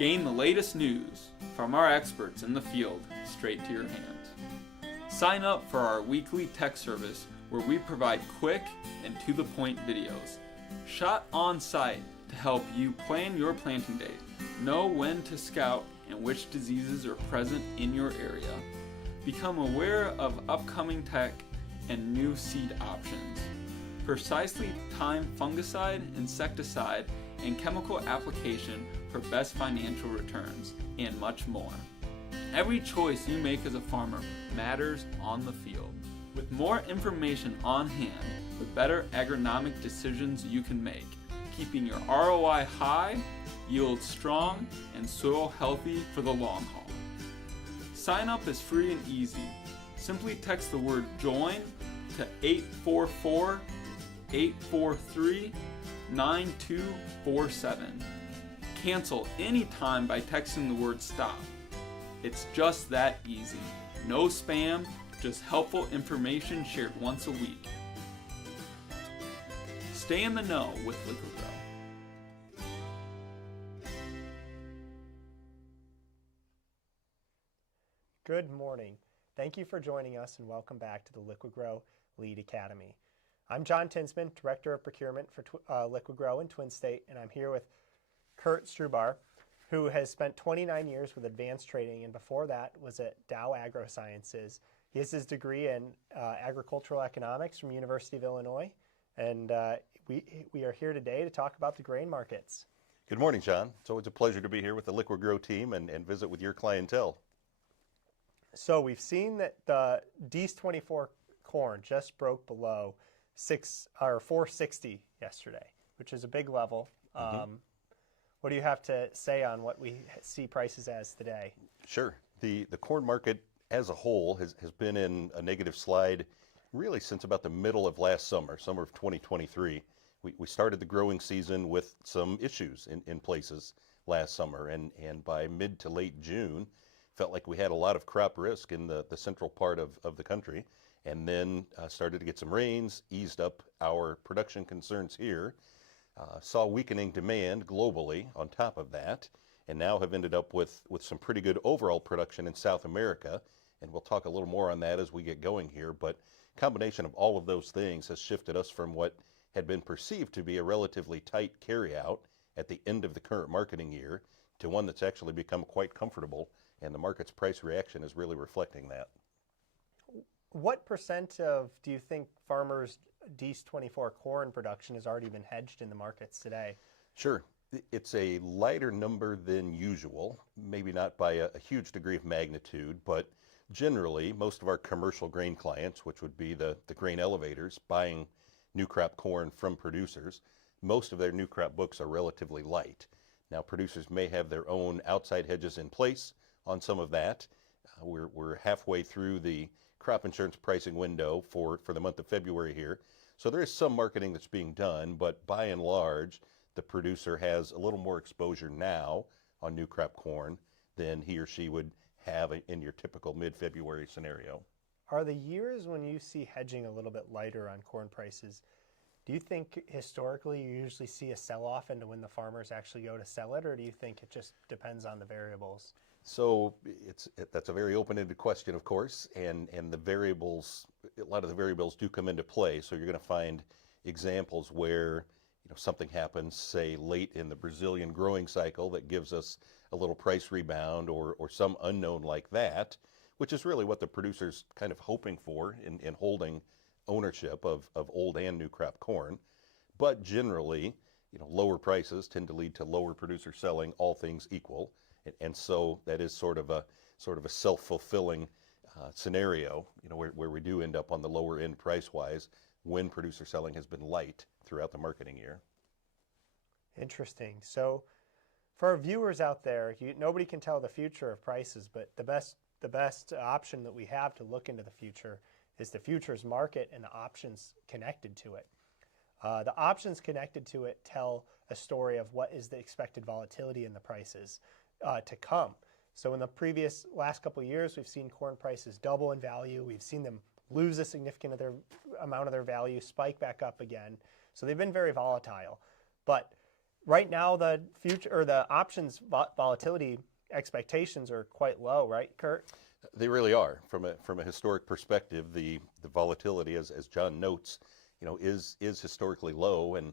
Gain the latest news from our experts in the field straight to your hands. Sign up for our weekly tech service where we provide quick and to-the-point videos, shot on site to help you plan your planting day, know when to scout and which diseases are present in your area, become aware of upcoming tech and new seed options, precisely time fungicide, insecticide, and chemical application for best financial returns, and much more. Every choice you make as a farmer matters on the field. With more information on hand, the better agronomic decisions you can make, keeping your ROI high, yield strong, and soil healthy for the long haul. Sign up is free and easy. Simply text the word JOIN to 844-843-9247. Cancel anytime by texting the word STOP. It's just that easy. No spam, just helpful information shared once a week. Stay in the know with Liqui-Grow. Good morning. Thank you for joining us and welcome back to the Liqui-Grow Lead Academy. I'm John Tinsman, Director of Procurement for Liqui-Grow in Twin State, and I'm here with Curt Strubhar, who has spent 29 years with advanced trading, and before that was at Dow AgroSciences. He has his degree in agricultural economics from University of Illinois, and we are here today to talk about the grain markets. Good morning, John. It's always a pleasure to be here with the Liqui-Grow team and visit with your clientele. So we've seen that the DS24 corn just broke below 460 yesterday, which is a big level. What do you have to say on what we see prices as today? Sure. The corn market as a whole has been in a negative slide really since about the middle of last summer of 2023. We started the growing season with some issues in places last summer, and by mid to late June, felt like we had a lot of crop risk in the central part of the country, and then started to get some rains, eased up our production concerns here, saw weakening demand globally on top of that, and now have ended up with some pretty good overall production in South America, and we'll talk a little more on that as we get going here, but combination of all of those things has shifted us from what had been perceived to be a relatively tight carryout at the end of the current marketing year to one that's actually become quite comfortable, and the market's price reaction is really reflecting that. What percent of, do you think, farmers' DS24 corn production has already been hedged in the markets today? Sure. It's a lighter number than usual, maybe not by a huge degree of magnitude, but generally most of our commercial grain clients, which would be the grain elevators buying new crop corn from producers, most of their new crop books are relatively light. Now, producers may have their own outside hedges in place on some of that. We're halfway through the crop insurance pricing window for the month of February here. So there is some marketing that's being done, but by and large, the producer has a little more exposure now on new crop corn than he or she would have in your typical mid-February scenario. Are the years when you see hedging a little bit lighter on corn prices, do you think historically you usually see a sell-off into when the farmers actually go to sell it, or do you think it just depends on the variables? So that's a very open-ended question, of course, and the variables, a lot of the variables do come into play. So you're going to find examples where something happens, say late in the Brazilian growing cycle, that gives us a little price rebound or some unknown like that, which is really what the producer's kind of hoping for in holding ownership of old and new crop corn. But generally, lower prices tend to lead to lower producer selling, all things equal. And so that is sort of a self-fulfilling scenario, where we do end up on the lower end price-wise when producer selling has been light throughout the marketing year. Interesting. So for our viewers out there, nobody can tell the future of prices, but the best option that we have to look into the future is the futures market and the options connected to it. The options connected to it tell a story of what is the expected volatility in the prices to come. So in the last couple of years, we've seen corn prices double in value. We've seen them lose a significant amount of their value, spike back up again. So they've been very volatile. But Right now, the future or the options volatility expectations are quite low, right, Curt? They really are. From a historic perspective, the volatility, as John notes, is historically low. And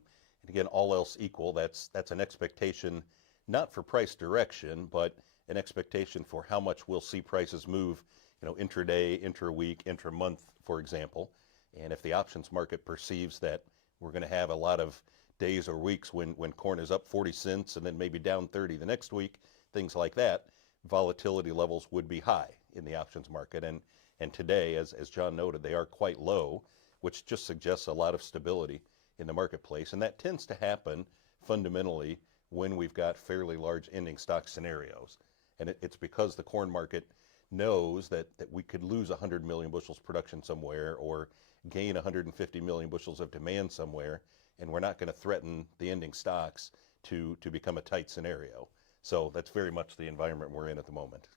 again, all else equal, that's an expectation not for price direction, but an expectation for how much we'll see prices move, intraday, intra-week, intra-month, for example. And if the options market perceives that we're going to have a lot of days or weeks when corn is up 40 cents and then maybe down 30 the next week, things like that, volatility levels would be high in the options market. And today, as John noted, they are quite low, which just suggests a lot of stability in the marketplace. And that tends to happen fundamentally when we've got fairly large ending stock scenarios. And it's because the corn market knows that we could lose 100 million bushels production somewhere or gain 150 million bushels of demand somewhere, and we're not going to threaten the ending stocks to become a tight scenario. So that's very much the environment we're in at the moment.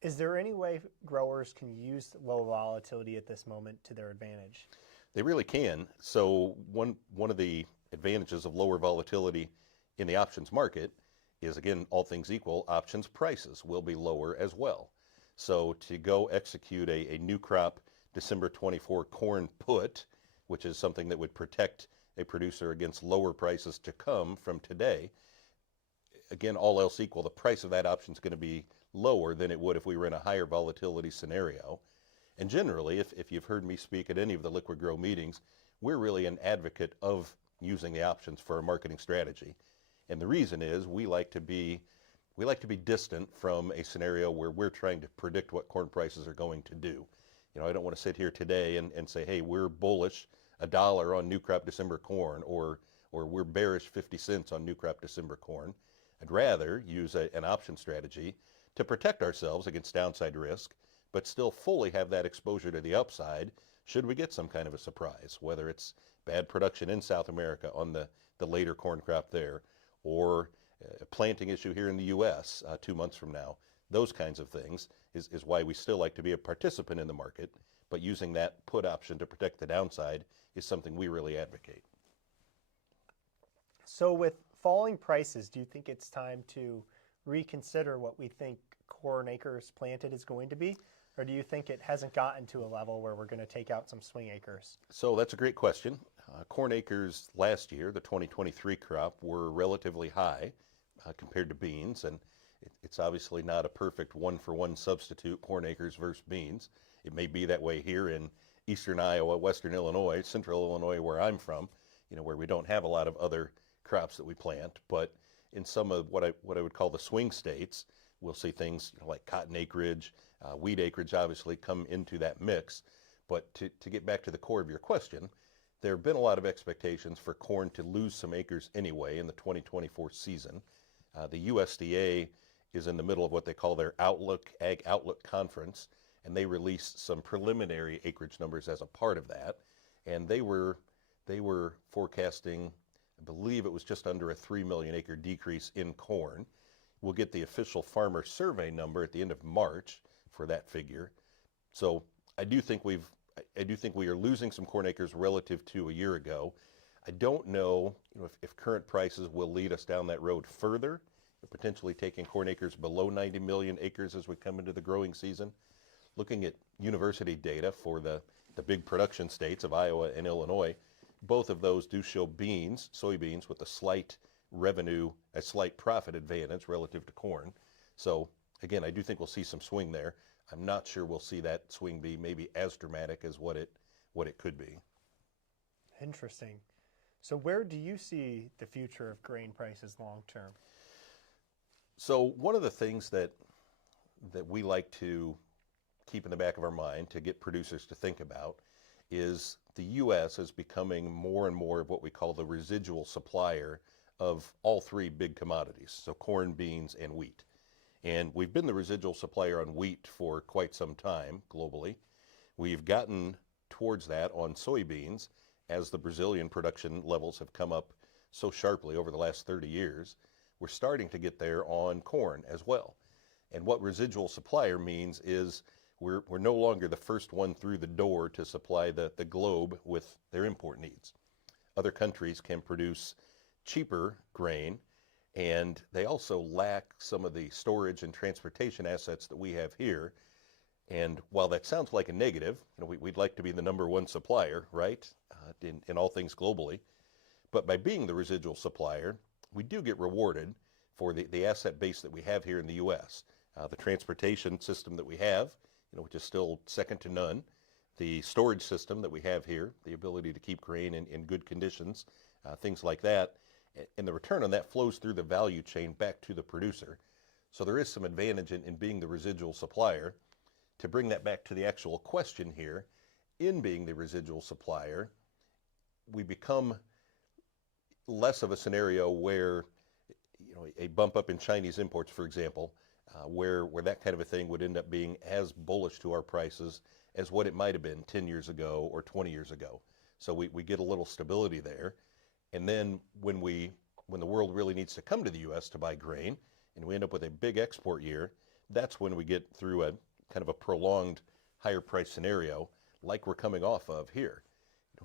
Is there any way growers can use low volatility at this moment to their advantage? They really can. So one of the advantages of lower volatility in the options market is, again, all things equal, options prices will be lower as well. So to go execute a new crop December 24 corn put, which is something that would protect a producer against lower prices to come from today, again, all else equal, the price of that option is going to be lower than it would if we were in a higher volatility scenario. And generally, if you've heard me speak at any of the Liqui-Grow meetings, we're really an advocate of using the options for a marketing strategy. And the reason is we like to be distant from a scenario where we're trying to predict what corn prices are going to do. I don't want to sit here today and say, hey, we're bullish $1 on new crop December corn, or we're bearish 50 cents on new crop December corn. I'd rather use an option strategy to protect ourselves against downside risk, but still fully have that exposure to the upside should we get some kind of a surprise, whether it's bad production in South America on the later corn crop there, or a planting issue here in the U.S. 2 months from now. Those kinds of things is why we still like to be a participant in the market, but using that put option to protect the downside is something we really advocate. So with falling prices, do you think it's time to reconsider what we think corn acres planted is going to be? Or do you think it hasn't gotten to a level where we're going to take out some swing acres? So that's a great question. Corn acres last year, the 2023 crop, were relatively high compared to beans, and it's obviously not a perfect one-for-one substitute, corn acres versus beans. It may be that way here in eastern Iowa, western Illinois, central Illinois, where I'm from, where we don't have a lot of other crops that we plant. But in some of what I would call the swing states, we'll see things like cotton acreage, wheat acreage obviously come into that mix. But to get back to the core of your question, there have been a lot of expectations for corn to lose some acres anyway in the 2024 season. The USDA is in the middle of what they call their Ag Outlook Conference, and they released some preliminary acreage numbers as a part of that. And they were forecasting, I believe it was just under a 3 million acre decrease in corn. We'll get the official farmer survey number at the end of March for that figure. So I do think we are losing some corn acres relative to a year ago. I don't know, if current prices will lead us down that road further, potentially taking corn acres below 90 million acres as we come into the growing season. Looking at university data for the big production states of Iowa and Illinois, both of those do show soybeans with a slight profit advantage relative to corn. So again, I do think we'll see some swing there. I'm not sure we'll see that swing be maybe as dramatic as what it could be. Interesting. So where do you see the future of grain prices long term? So one of the things that we like to keep in the back of our mind to get producers to think about is the U.S. is becoming more and more of what we call the residual supplier of all three big commodities, so corn, beans, and wheat. And we've been the residual supplier on wheat for quite some time globally. We've gotten towards that on soybeans as the Brazilian production levels have come up so sharply over the last 30 years. We're starting to get there on corn as well. And what residual supplier means is we're no longer the first one through the door to supply the globe with their import needs. Other countries can produce cheaper grain And they also lack some of the storage and transportation assets that we have here. And while that sounds like a negative, we'd like to be the #1 supplier, right, in all things globally. But by being the residual supplier, we do get rewarded for the asset base that we have here in the U.S. The transportation system that we have, which is still second to none. The storage system that we have here, the ability to keep grain in good conditions, things like that. And the return on that flows through the value chain back to the producer. So there is some advantage in being the residual supplier. To bring that back to the actual question here, in being the residual supplier, we become less of a scenario where, a bump up in Chinese imports, for example, where that kind of a thing would end up being as bullish to our prices as what it might have been 10 years ago or 20 years ago. So we get a little stability there. And then when the world really needs to come to the U.S. to buy grain, and we end up with a big export year, that's when we get through a kind of a prolonged higher price scenario like we're coming off of here.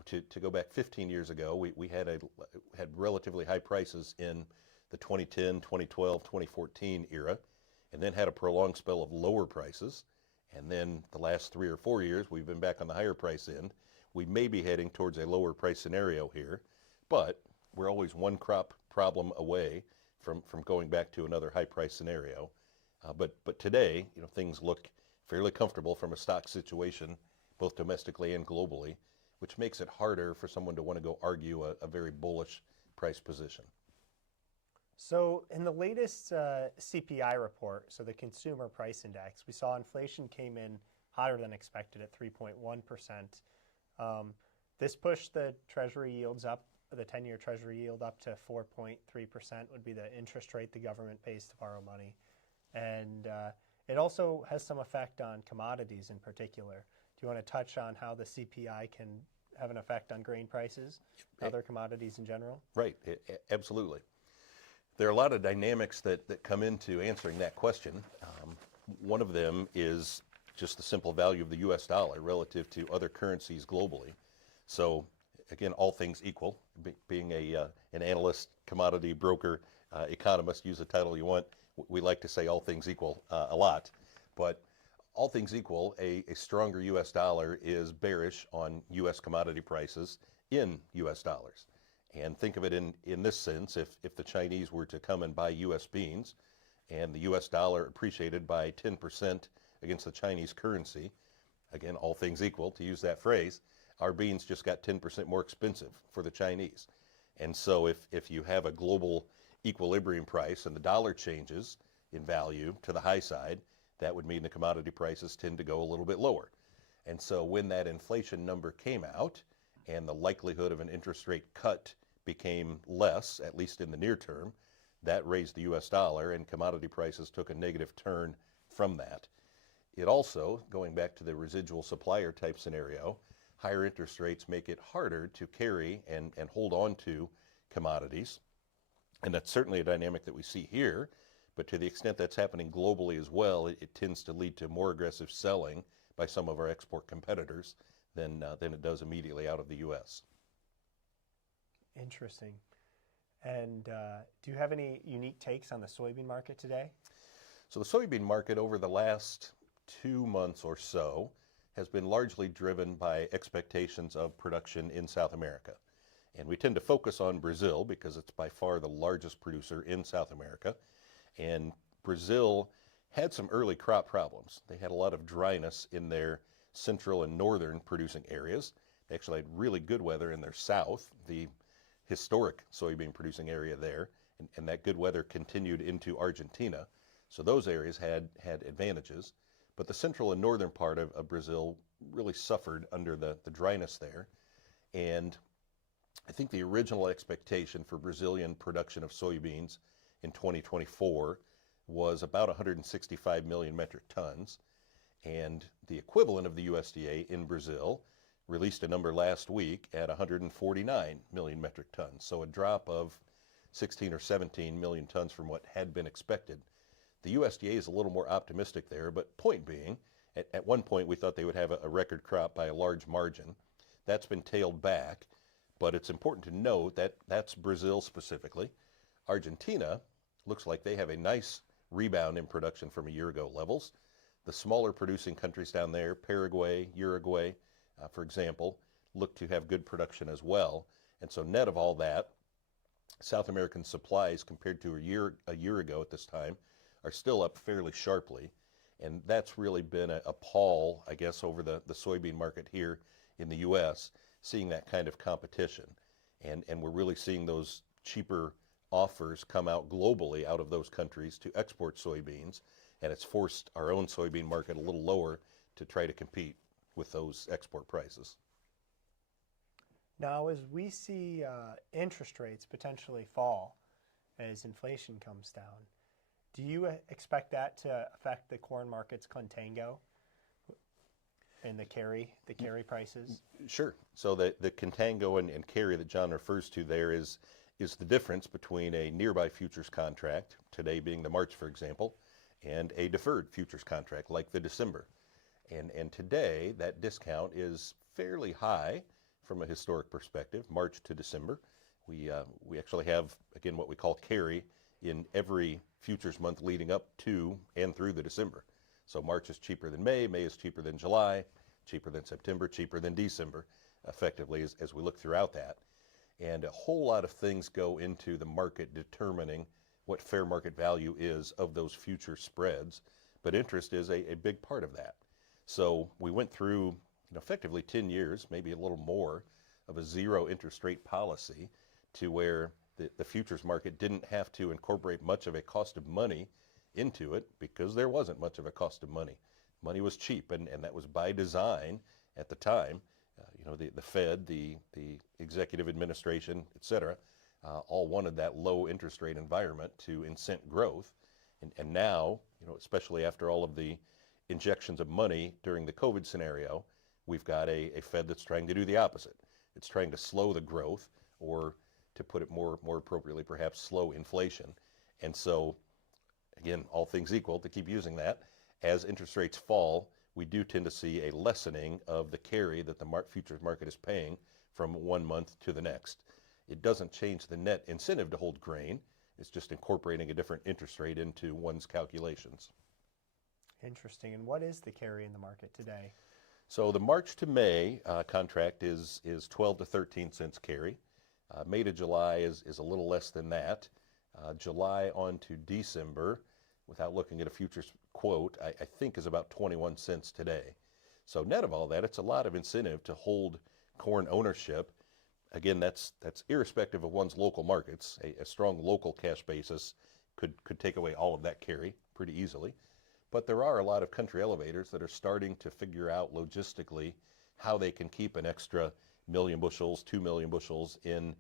To go back 15 years ago, we had relatively high prices in the 2010, 2012, 2014 era, and then had a prolonged spell of lower prices. And then the last 3 or 4 years, we've been back on the higher price end. We may be heading towards a lower price scenario here, but we're always one crop problem away from going back to another high price scenario. But today, things look fairly comfortable from a stock situation, both domestically and globally, which makes it harder for someone to want to go argue a very bullish price position. So in the latest CPI report, so the Consumer Price Index, we saw inflation came in hotter than expected at 3.1%. This pushed the Treasury yields up, the 10-year Treasury yield up to 4.3% would be the interest rate the government pays to borrow money. And it also has some effect on commodities in particular. Do you want to touch on how the CPI can have an effect on grain prices, other commodities in general? Right, absolutely. There are a lot of dynamics that come into answering that question. One of them is just the simple value of the U.S. dollar relative to other currencies globally. So again, all things equal, being an analyst, commodity broker, economist, use the title you want, we like to say all things equal a lot. But all things equal, a stronger U.S. dollar is bearish on U.S. commodity prices in U.S. dollars. And think of it in this sense, if the Chinese were to come and buy U.S. beans and the U.S. dollar appreciated by 10% against the Chinese currency, again, all things equal, to use that phrase, our beans just got 10% more expensive for the Chinese. And so if you have a global equilibrium price and the dollar changes in value to the high side, that would mean the commodity prices tend to go a little bit lower. And so when that inflation number came out and the likelihood of an interest rate cut became less, at least in the near term, that raised the U.S. dollar and commodity prices took a negative turn from that. It also, going back to the residual supplier type scenario, higher interest rates make it harder to carry and hold on to commodities. And that's certainly a dynamic that we see here, but to the extent that's happening globally as well, it tends to lead to more aggressive selling by some of our export competitors than it does immediately out of the U.S. Interesting. And do you have any unique takes on the soybean market today? So the soybean market over the last 2 months or so has been largely driven by expectations of production in South America. And we tend to focus on Brazil because it's by far the largest producer in South America. And Brazil had some early crop problems. They had a lot of dryness in their central and northern producing areas. They actually had really good weather in their south, the historic soybean producing area there, and that good weather continued into Argentina. So those areas had advantages. But the central and northern part of Brazil really suffered under the dryness there. And I think the original expectation for Brazilian production of soybeans in 2024 was about 165 million metric tons. And the equivalent of the USDA in Brazil released a number last week at 149 million metric tons. So a drop of 16 or 17 million tons from what had been expected. The USDA is a little more optimistic there, but point being, at one point we thought they would have a record crop by a large margin. That's been tailed back, but it's important to note that that's Brazil specifically. Argentina looks like they have a nice rebound in production from a year ago levels. The smaller producing countries down there, Paraguay, Uruguay, for example, look to have good production as well. And so net of all that, South American supplies compared to a year ago at this time are still up fairly sharply. And that's really been a pall, I guess, over the soybean market here in the U.S., seeing that kind of competition. And we're really seeing those cheaper offers come out globally out of those countries to export soybeans. And it's forced our own soybean market a little lower to try to compete with those export prices. Now, as we see interest rates potentially fall as inflation comes down, do you expect that to affect the corn market's contango and the carry prices? Sure. So the contango and carry that John refers to there is the difference between a nearby futures contract, today being the March, for example, and a deferred futures contract like the December. And today, that discount is fairly high from a historic perspective, March to December. We actually have, again, what we call carry in every futures month leading up to and through the December. So March is cheaper than May is cheaper than July, cheaper than September, cheaper than December, effectively, as we look throughout that. And a whole lot of things go into the market determining what fair market value is of those future spreads, but interest is a big part of that. So we went through effectively 10 years, maybe a little more, of a zero interest rate policy to where the futures market didn't have to incorporate much of a cost of money into it because there wasn't much of a cost of money. Money was cheap, and that was by design at the time. The Fed, the executive administration, et cetera, all wanted that low interest rate environment to incent growth. And now, especially after all of the injections of money during the COVID scenario, we've got a Fed that's trying to do the opposite. It's trying to slow the growth, or to put it more appropriately, perhaps slow inflation. And so, again, all things equal, to keep using that, as interest rates fall, we do tend to see a lessening of the carry that the futures market is paying from one month to the next. It doesn't change the net incentive to hold grain. It's just incorporating a different interest rate into one's calculations. Interesting. And what is the carry in the market today? So the March to May contract is 12 to 13 cents carry. May to July is a little less than that. July on to December, without looking at a futures quote, I think is about 21 cents today. So net of all that, it's a lot of incentive to hold corn ownership. Again, that's irrespective of one's local markets. A strong local cash basis could take away all of that carry pretty easily. But there are a lot of country elevators that are starting to figure out logistically how they can keep an extra 1 million bushels, 2 million bushels in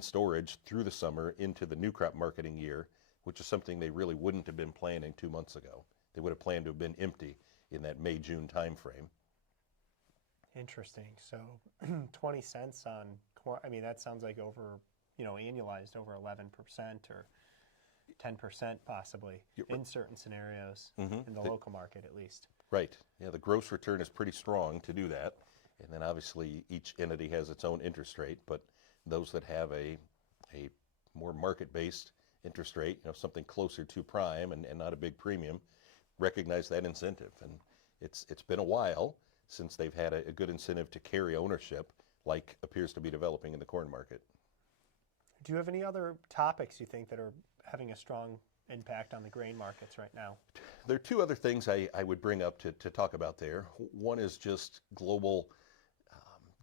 storage through the summer into the new crop marketing year, which is something they really wouldn't have been planning 2 months ago. They would have planned to have been empty in that May-June timeframe. Interesting. So 20 cents on corn, I mean, that sounds like over, annualized over 11% or 10% possibly in certain scenarios, in the local market at least. Right. Yeah, the gross return is pretty strong to do that. And then obviously each entity has its own interest rate, but those that have a more market-based interest rate, something closer to prime and not a big premium, recognize that incentive. And it's been a while since they've had a good incentive to carry ownership, like appears to be developing in the corn market. Do you have any other topics you think that are having a strong impact on the grain markets right now? There are two other things I would bring up to talk about there. One is just global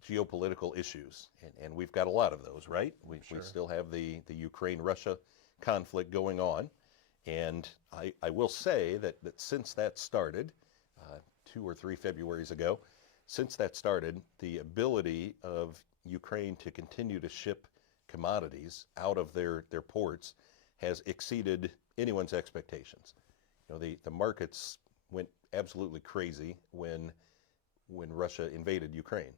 geopolitical issues, and we've got a lot of those, right? We still have the Ukraine-Russia conflict going on, and I will say that since that started, 2 or 3 Februaries ago, since that started, the ability of Ukraine to continue to ship commodities out of their ports has exceeded anyone's expectations. The markets went absolutely crazy when Russia invaded Ukraine,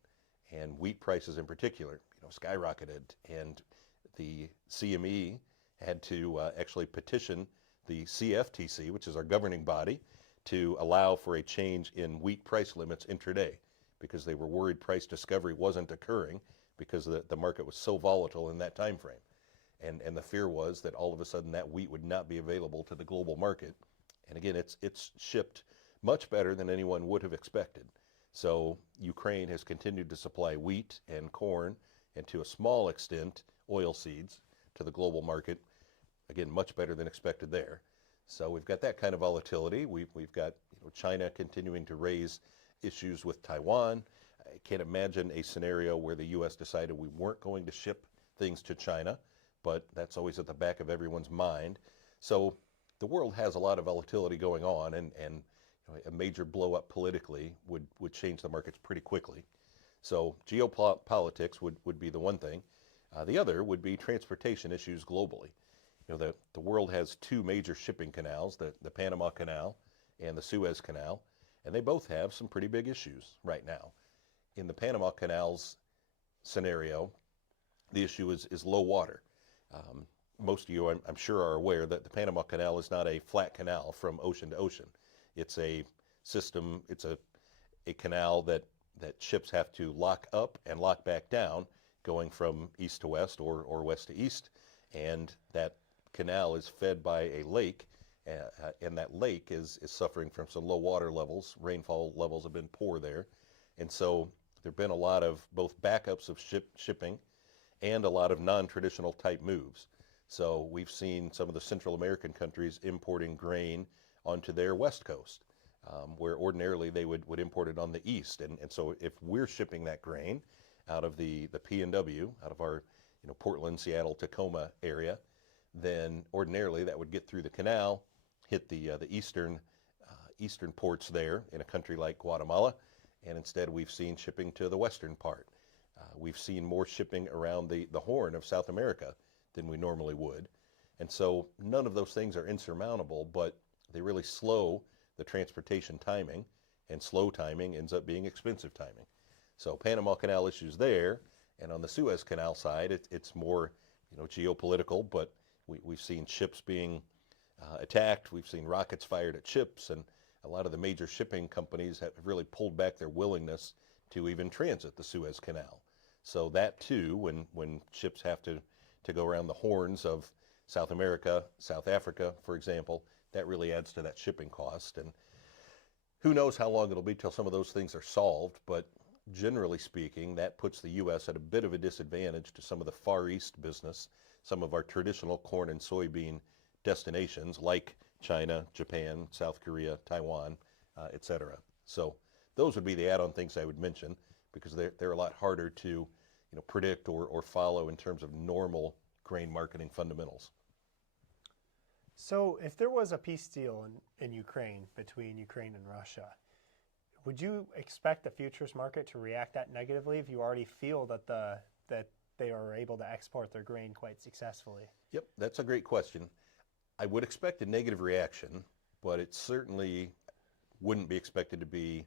and wheat prices in particular, skyrocketed, and the CME had to actually petition the CFTC, which is our governing body, to allow for a change in wheat price limits intraday, because they were worried price discovery wasn't occurring because the market was so volatile in that time frame. And the fear was that all of a sudden that wheat would not be available to the global market. And again, it's shipped much better than anyone would have expected. So Ukraine has continued to supply wheat and corn, and to a small extent, oil seeds to the global market. Again, much better than expected there. So we've got that kind of volatility. We've got China continuing to raise issues with Taiwan. I can't imagine a scenario where the U.S. decided we weren't going to ship things to China, but that's always at the back of everyone's mind. So the world has a lot of volatility going on, and a major blow up politically would change the markets pretty quickly. So geopolitics would be the one thing. The other would be transportation issues globally. The world has two major shipping canals, the Panama Canal and the Suez Canal, and they both have some pretty big issues right now. In the Panama Canal's scenario, the issue is low water. Most of you, I'm sure, are aware that the Panama Canal is not a flat canal from ocean to ocean. It's a system, it's a canal that ships have to lock up and lock back down, going from east to west or west to east, and that canal is fed by a lake, and that lake is suffering from some low water levels. Rainfall levels have been poor there, and so there have been a lot of both backups of shipping and a lot of non-traditional type moves. So we've seen some of the Central American countries importing grain onto their west coast, where ordinarily they would import it on the east. And so if we're shipping that grain out of the P&W, out of our Portland, Seattle, Tacoma area, then ordinarily that would get through the canal, hit the eastern ports there in a country like Guatemala, and instead we've seen shipping to the western part. We've seen more shipping around the Horn of South America than we normally would. And so none of those things are insurmountable, but they really slow the transportation timing, and slow timing ends up being expensive timing. So Panama Canal issues there, and on the Suez Canal side, it's more geopolitical, but we've seen ships being attacked, we've seen rockets fired at ships, and a lot of the major shipping companies have really pulled back their willingness to even transit the Suez Canal. So that too, when ships have to go around the horns of South America, South Africa, for example, that really adds to that shipping cost. And who knows how long it'll be till some of those things are solved, but generally speaking, that puts the U.S. at a bit of a disadvantage to some of the Far East business, some of our traditional corn and soybean destinations like China, Japan, South Korea, Taiwan, etc. So those would be the add-on things I would mention, because they're a lot harder to predict or follow in terms of normal grain marketing fundamentals. So if there was a peace deal in Ukraine, between Ukraine and Russia, would you expect the futures market to react that negatively if you already feel that they are able to export their grain quite successfully? Yep, that's a great question. I would expect a negative reaction, but it certainly wouldn't be expected to be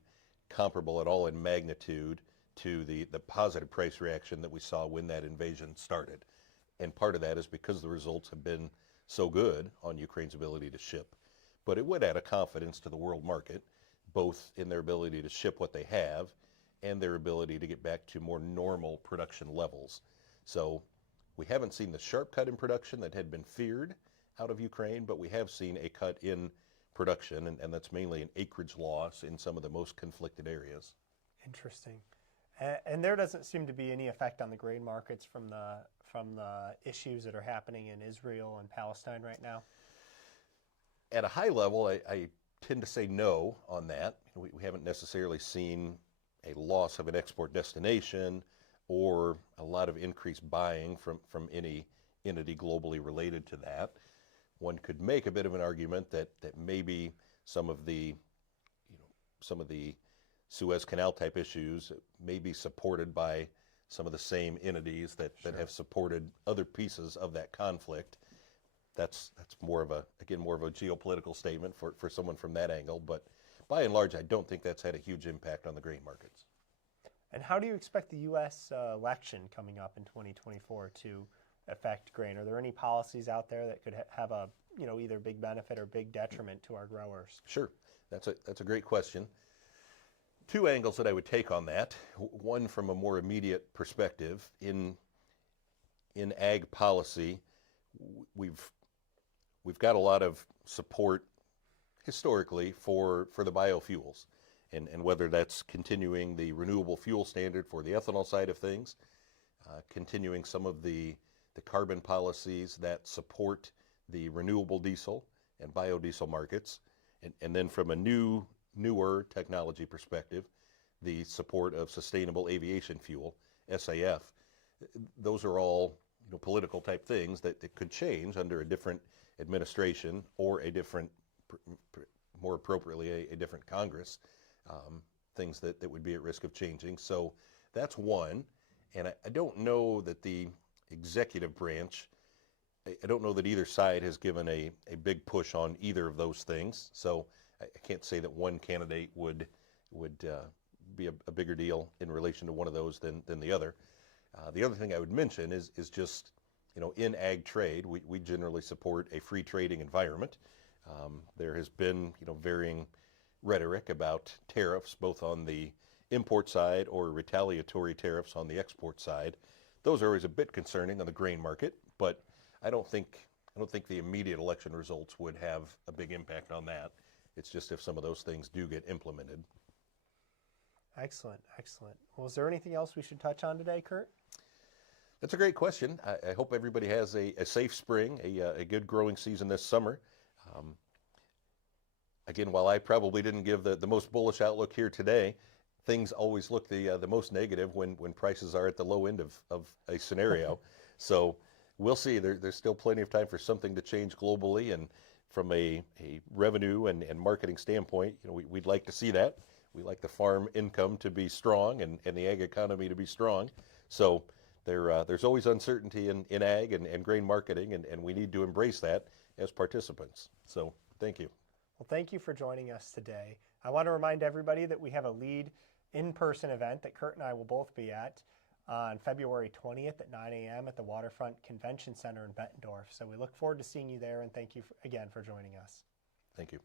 comparable at all in magnitude to the positive price reaction that we saw when that invasion started. And part of that is because the results have been so good on Ukraine's ability to ship. But it would add a confidence to the world market, both in their ability to ship what they have and their ability to get back to more normal production levels. So we haven't seen the sharp cut in production that had been feared out of Ukraine, but we have seen a cut in production, and that's mainly an acreage loss in some of the most conflicted areas. Interesting. And there doesn't seem to be any effect on the grain markets from the issues that are happening in Israel and Palestine right now? At a high level, I tend to say no on that. We haven't necessarily seen a loss of an export destination or a lot of increased buying from any entity globally related to that. One could make a bit of an argument that maybe some of the Suez Canal type issues may be supported by some of the same entities that have supported other pieces of that conflict. That's more of a geopolitical statement for someone from that angle, but by and large, I don't think that's had a huge impact on the grain markets. And how do you expect the U.S. Election coming up in 2024 to affect grain? Are there any policies out there that could have a either big benefit or big detriment to our growers? Sure, that's a great question. Two angles that I would take on that. One from a more immediate perspective in ag policy. we've got a lot of support historically for the biofuels, and whether that's continuing the renewable fuel standard for the ethanol side of things, continuing some of the carbon policies that support the renewable diesel and biodiesel markets, and then from a newer technology perspective, the support of sustainable aviation fuel, SAF. Those are all political type things that could change under a different administration or a different, more appropriately, a different Congress, things that would be at risk of changing. So that's one. And I don't know that the executive branch, I don't know that either side has given a big push on either of those things. So I can't say that one candidate would be a bigger deal in relation to one of those than the other. The other thing I would mention is just, in ag trade, we generally support a free trading environment. There has been, varying rhetoric about tariffs, both on the import side or retaliatory tariffs on the export side. Those are always a bit concerning on the grain market, but I don't think the immediate election results would have a big impact on that. It's just if some of those things do get implemented. Excellent, excellent. Well, is there anything else we should touch on today, Curt? That's a great question. I hope everybody has a safe spring, a good growing season this summer. Again, while I probably didn't give the most bullish outlook here today, things always look the most negative when prices are at the low end of a scenario. So we'll see. There's still plenty of time for something to change globally, and from a revenue and marketing standpoint, we'd like to see that. We like the farm income to be strong and the ag economy to be strong. So there's always uncertainty in ag and grain marketing, and we need to embrace that as participants. So thank you. Well, thank you for joining us today. I want to remind everybody that we have a lead in-person event that Curt and I will both be at on February 20th at 9 a.m. at the Waterfront Convention Center in Bettendorf. So we look forward to seeing you there, and thank you again for joining us. Thank you.